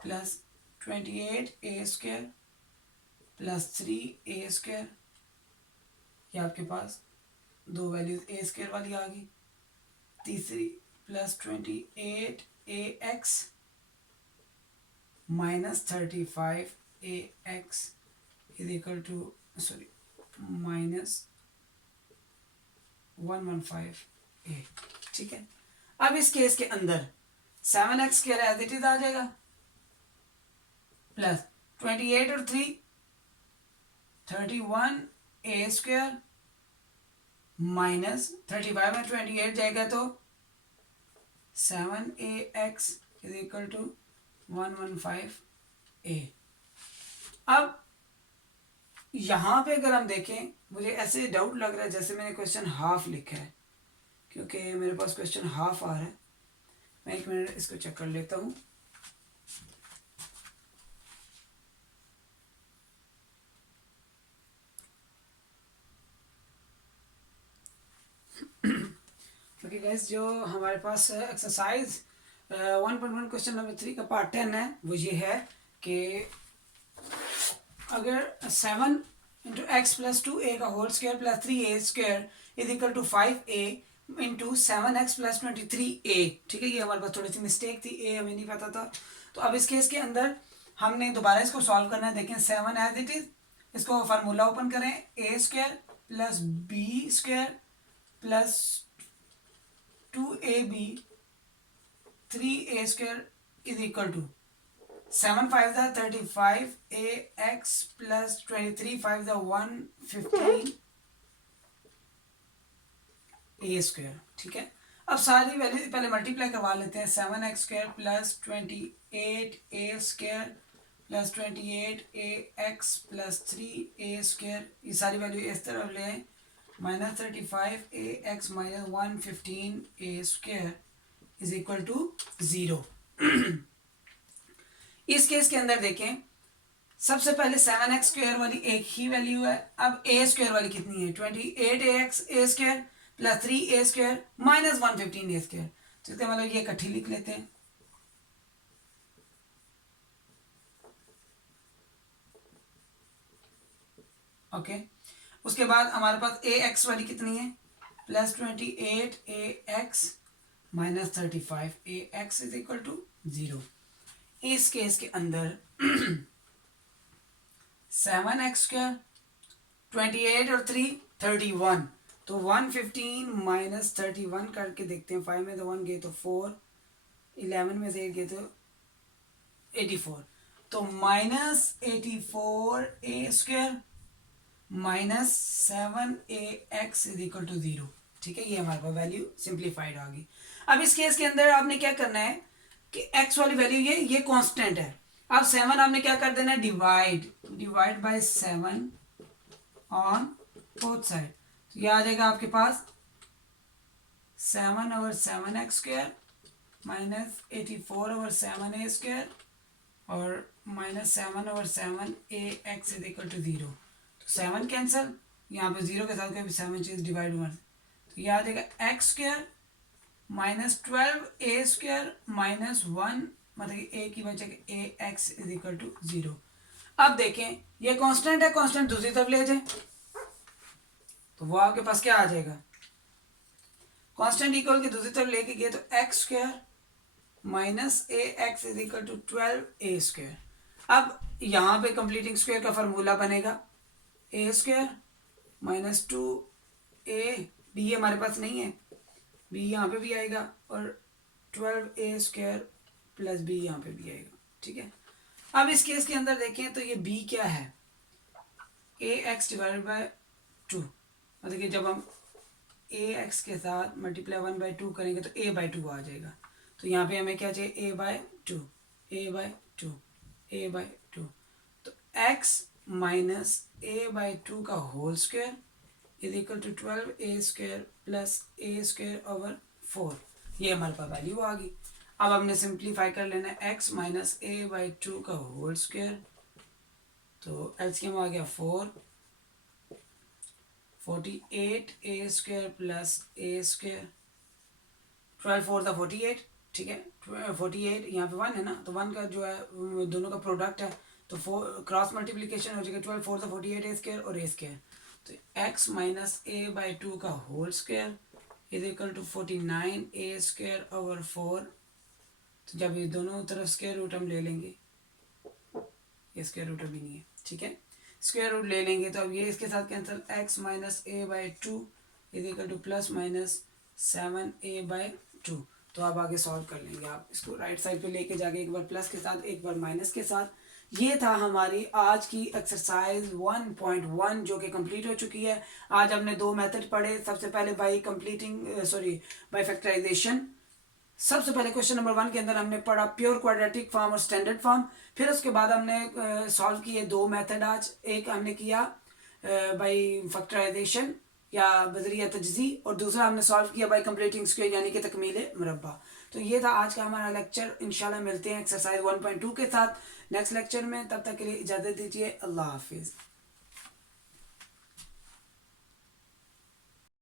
प्लस 28a² प्लस 3a², ये आपके पास दो वैल्यूज a² वाली आ गई। तीसरी plus 28ax minus 35ax is equal to sorry minus 115a। ठीक है, अब इस केस के अंदर 7x² एज इट इज आ जाएगा प्लस 28 और 3 31a² माइनस 35 में 28 जाएगा तो 7ax is equal to 115a। अब यहाँ पे अगर हम देखें, मुझे ऐसे डाउट लग रहा है जैसे मैंने क्वेश्चन हाफ लिखा है, क्योंकि मेरे पास क्वेश्चन हाफ आ रहा है। मैं एक मिनट इसको चेक कर लेता हूँ। ओके गाइस, जो हमारे पास एक्सरसाइज 1.1 क्वेश्चन नंबर 3 का पार्ट 10 है, वो ये है कि अगर 7 इंटू एक्स प्लस 2a का whole square plus 3a² is equal to 5a into 7x plus 23a। ठीक है, ये हमारे पास थोड़ी सी मिस्टेक थी, a हमें नहीं पता था। तो अब इस केस के अंदर हमने दोबारा इसको सॉल्व करना है। देखें 7 एज इट इज, इसको फार्मूला ओपन करें, a² plus b² plus 2ab 3a² is equal to 7 5 the 35ax plus 23 5 the 115 a²। ठीक है, अब सारी वैल्यू पहले मल्टीप्लाई करवा लेते हैं। 7x² plus 28a² plus 28ax plus 3a², ये सारी वैल्यू इस तरफ ले आए, minus 35ax minus 115a² is equal to 0। इस केस के अंदर देखें, सबसे पहले 7x² वाली एक ही वैल्यू है। अब a² वाली कितनी है, 28ax plus 3a² minus 115a²। तो इसका मतलब ये इकट्ठी लिख लेते हैं। ओके, उसके बाद हमारे पास ax वाली कितनी है, plus 28ax minus 35ax is equal to 0। इस केस के अंदर 7x² 28 और 3 31, तो 115 माइनस 31 करके देखते हैं। 5 में तो 1 गए तो 4, 11 में से 8 गए तो 84, तो minus 84a² minus 7ax is equal to 0। ठीक है, ये हमारे पास वैल्यू सिंप्लीफाइड आ गई। अब इस केस के अंदर आपने क्या करना है कि x वाली वैल्यू ये कांस्टेंट है। अब 7 आपने क्या कर देना है, divide by 7 on both side. तो ये आ जाएगा आपके पास 7/7x² माइनस 84/7a² और minus 7/7ax is equal to 0। तो 7 कैंसिल, यहाँ पे 0 के साथ कोई भी 7 चीज डिवाइड हुआ तो ये आ जाएगा x² माइनस 12a² माइनस 1, मतलब a की बचेगा ax इज इक्वल टू 0। अब देखें ये कांस्टेंट है, कांस्टेंट दूसरी तरफ ले जाए तो वो आपके पास क्या आ जाएगा, कांस्टेंट इक्वल के दूसरी तरफ लेके गए तो x² minus ax is equal to 12a²। अब यहाँ पे कंप्लीटिंग स्क्वायर का फार्मूला बनेगा a² माइनस 2a, b हमारे पास नहीं है, b यहाँ पे भी आएगा और 12a² प्लस b यहाँ पे भी आएगा। ठीक है, अब इस केस के अंदर देखें तो ये b क्या है, ax डिवाइडेड बाय 2, मतलब कि जब हम ax के साथ मल्टीप्लाई 1/2 करेंगे तो a/2 आ जाएगा। तो यहाँ पे हमें क्या चाहिए, a/2 a/2 a/2, तो x माइनस a/2 का whole square is equal to 12a² plus a²/4, ये हमारे पास वैल्यू आ गई। अब हमने सिंप्लीफाई कर लेना है x माइनस a/2 का होल स्क्वायर, तो एलसीएम आ गया 4, 48a² प्लस a², 12 4 48। ठीक है, 48 यहाँ पे 1 है ना, तो 1 का जो है दोनों का प्रोडक्ट है तो 4 क्रॉस मल्टीप्लिकेशन हो जाएगा, 12 4 48a² और a²। तो x माइनस a/2 का whole square is equal to 49a²/4। तो जब ये दोनों तरफ स्क्वायर रूट हम ले लेंगे, ये स्क्वायर रूट अभी नहीं है, ठीक है, स्क्वायर रूट ले लेंगे तो अब ये इसके साथ cancel, x minus a/2 is equal to plus minus 7a/2। तो आप आगे सॉल्व कर लेंगे, आप इसको राइट साइड पे लेके जाके एक बार प्लस के साथ एक बार माइनस के साथ। ये था हमारी आज की एक्सरसाइज 1.1 जो कि कंप्लीट हो चुकी है। आज हमने दो मेथड पढ़े, सबसे पहले बाय फैक्टराइजेशन। सबसे पहले क्वेश्चन नंबर 1 के अंदर हमने पढ़ा प्योर क्वाड्रेटिक फॉर्म और स्टैंडर्ड फॉर्म। फिर उसके बाद हमने सॉल्व किए दो मेथड आज, एक हमने किया बाय फैक्टराइजेशन या बजरिया तजज़ी और दूसरा हमने सॉल्व किया बाय कंप्लीटिंग स्क्वायर यानी कि तकमील मुरब्बा। तो ये था आज का हमारा लेक्चर। इंशाल्लाह मिलते हैं एक्सरसाइज 1.2 के साथ नेक्स्ट लेक्चर में, तब तक के लिए इजाज़त दीजिए। अल्लाह हाफिज़।